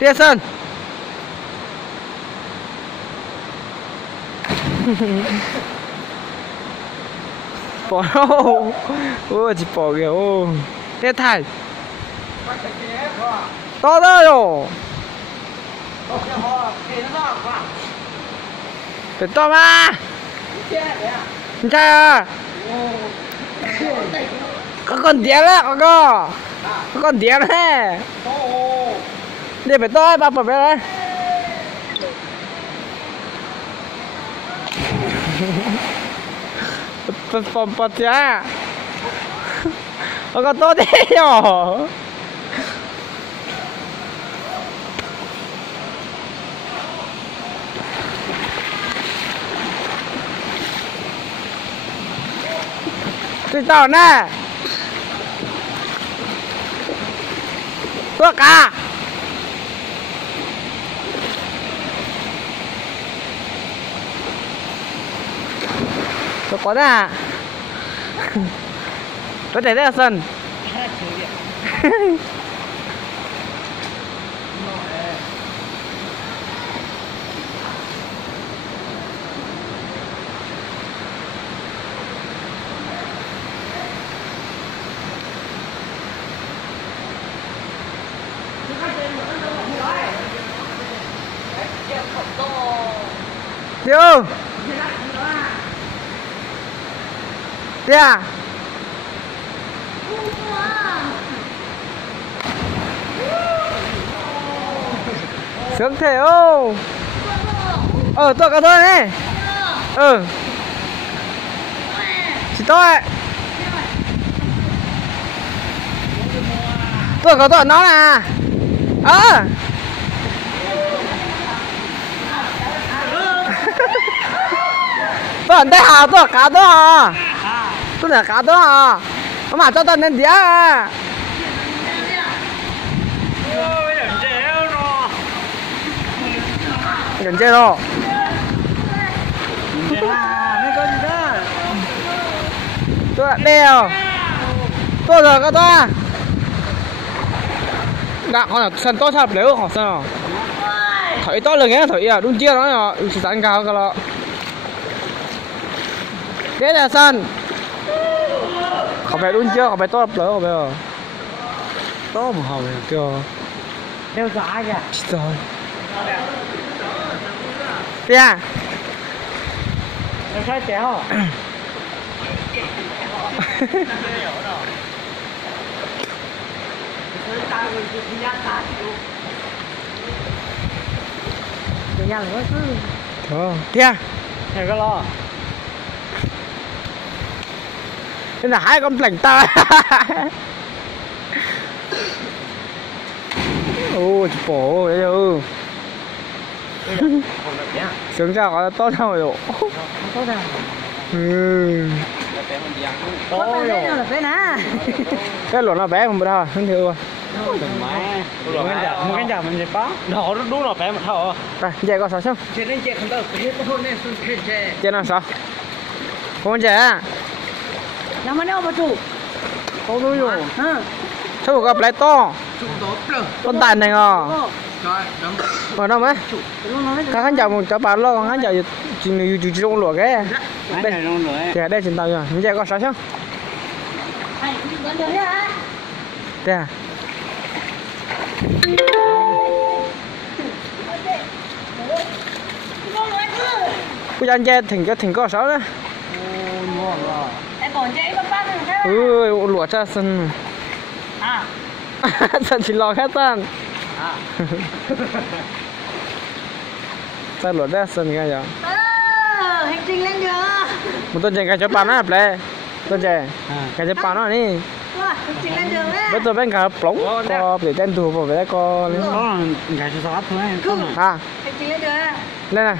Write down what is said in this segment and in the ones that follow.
Tia Sơn. Bỏ đâu. Ôi chỉ bỏ kìa. Ô Tia Thải. To đó rồi. Phải to mà. Không trai à. Có con đĩa đấy có con đĩa đấy. Để phải to ba phải đấy. Phần tía. Có con to thế nhở. Tôi tao nè. Tôi cả. Tôi có nè. Tôi để đây là sân. Tiêu. Tia. Sướng thế ô. Tôi cả thôi này. Chỉ tôi. Tôi có tôi nó nè. Tôi ở đây hả? Tôi cá tôi hả? Tôi là cá tôi hả? Mà cho tôi lên đĩa à? Gần chơi rồi. Tôi đã đeo. Tôi rồi các tôi. Đã con là sân to sạp nếu học sao? Thấy to lần nghe thấy à, đúng chưa nó là sự tán cao cả lo. Thế là sân. Không phải đúng chưa, không phải to lỡ không phải rồi. To mà học này kìa. Đeo giá kìa. Trời. Tia. Em thấy trẻ hả? Tia. Thầy có lo. Thế là hai con lạnh ta. Ôi bổ đấy ư. Sướng ra có tốt sao rồi. Tốt ra. Tốt rồi. Cái lỗ nó bé không đâu, không thiếu. Một cái chả mình sẽ có. Đó đúng là bé mà thở. Đây, chạy có sao không? Trên đây chạy không được, hết hôn này xuống trên chạy. Chạy nào sao? Không chạy à? Làm mà đâu mà chủ? Không đúng rồi. Sao gặp lại to? Con tài này à? Ở đâu mấy? Các khán giả một cho bạn lo, khán giả chỉ trong lửa cái. Đây, đây trên tàu rồi. Mình chạy có sao không? Đây à? Bây giờ anh chơi thỉnh có sao đấy? Em còn chạy con bác rồi. Lụa ra sân. Sân chỉ lo hết sân. Sân lụa ra sân cái gì? Hành trình lên chưa? Một tuần chạy cái cho bạn á play. Tuần chạy. Cái cho bạn nó đi. Hành trình lên đường đấy. Bây giờ bên cả plong có để tên tù vào với có lên. Đó là gái cho sát thôi. À. Hành trình lên chưa? Lên này.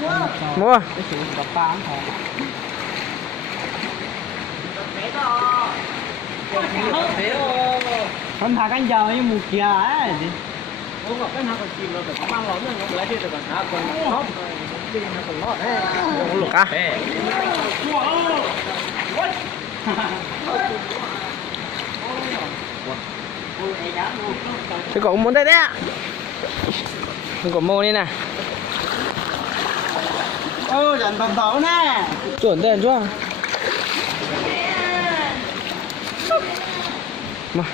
Mua. Mua. Cái chủ gặp ba thôi. Không thà cánh giờ như một kia ấy. Không gặp cái nào còn chìm rồi phải có mang lón rồi nó lấy đi rồi còn thả còn nó đi nó còn lót đấy. Lục á. Thế cậu muốn đây đấy ạ? Của mô đi nè. Ô, dần tầm tẩu nè. Chuẩn tên chưa? Mà.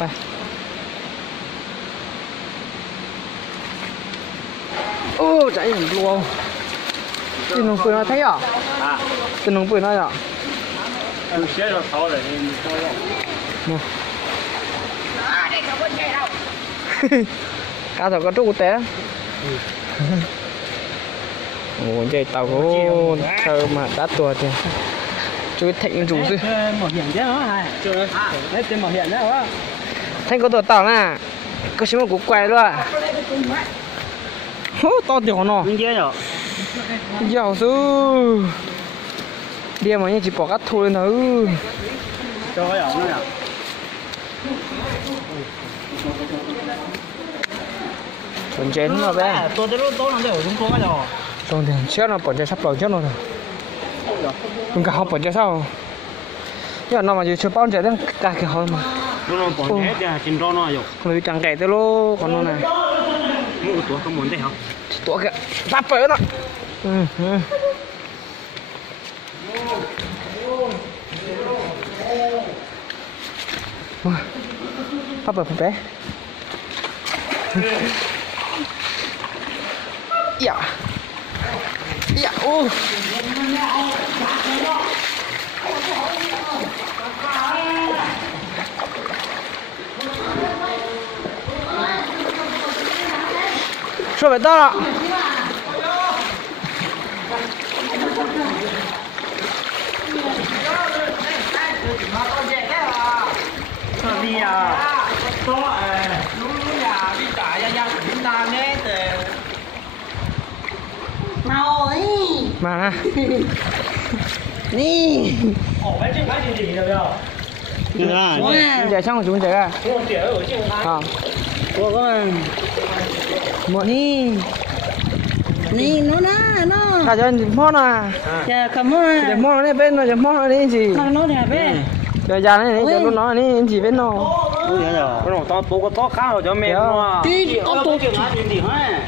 Đây. Ô, chạy hẳn luôn. Tình nông bưởi nó thấy à? Tình nông bưởi nó à? Em xé rồi tháo rồi thì thôi rồi. Cá thầu có trúc té. Ồ, chạy tàu có thơ mà đắt tuột thì chú Thịnh rủ chứ. Mỏ hiện chứ hả? Chưa. Đấy tên mỏ hiện đấy hả? Thanh có tuột tàu nè. Có xíu một cú quay luôn à. Hú, to tiểu nó. Mình kia rồi. Dạo sư. Đi mà như chỉ bỏ cắt thôi lên thôi. Cho cái ổng này à? Còn chén mà bé. Tôi tới lúc tôi làm để ở chúng tôi rồi. Còn thì chết nó bỏ chạy sắp lòi chết rồi. Đừng cả học bỏ chạy sao? Nhưng nó mà chỉ chưa bao chạy đến cả cái hồi mà. Nó bỏ chết thì chìm ro nó rồi. Còn chẳng kể tới lô còn nó này. Mua tuổi không muốn đấy hả? Tuổi kìa. Bắp phải đó. Bắp phải bé. Dạ. Dạ. Ô. Sao vậy ta? Sao đi à? Tôi lúc nhà đi trả ra chúng ta nhé từ Mau ấy. Mà đi. ổ cái chuyện cái gì được không? Chúng chạy xong rồi chúng chạy ra. À. Của con Một đi. Đi nó nó. Cả cho món à. Chờ cầm món. Để món nó bên rồi, món nó đi gì? Nó đẹp ấy. Giờ già này giờ lúc nó đi gì bên nó. ui giời ơi. Cái to bố có to khác rồi cho mẹ nó. Đi Ô tô chuyện nói chuyện gì hả?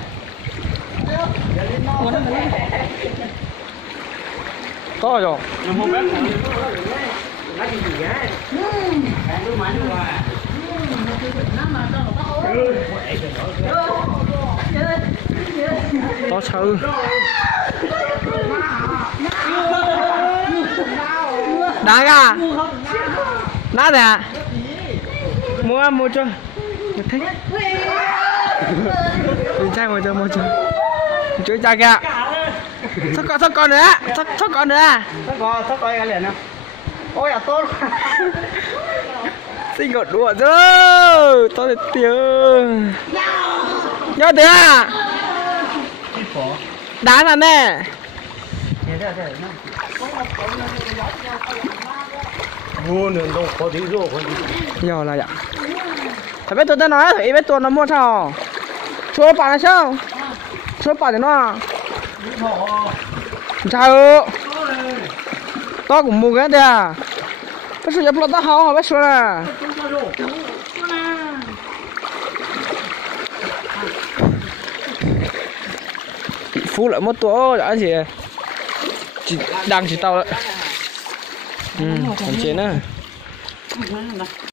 To rồi. Nhưng không biết nói chuyện gì á. Nước máy nước ngoài. To sâu. Đá à? Đá này à? Mua cho. Một thích. Mua cho. Chuối cha kìa. Sao con nữa? Sao con nữa? Sao coi cái liền nào. Ôi à tốt. Xin gọt đùa chứ. To thật tiếng. Nhớ thế à? Đá là nè. Mua nữa đâu có tí rô có tí. Giờ là vậy. Phải biết tôi đã nói thì biết tôi nó mua sao? Chúa bảo là sao? Chúa bảo thì nó. Chào. To cũng mua cái đây à? Bây giờ nhập ta hao biết sao nè. Phú lại một tuổi đã gì? Đang chỉ tao đấy. Còn chế nữa.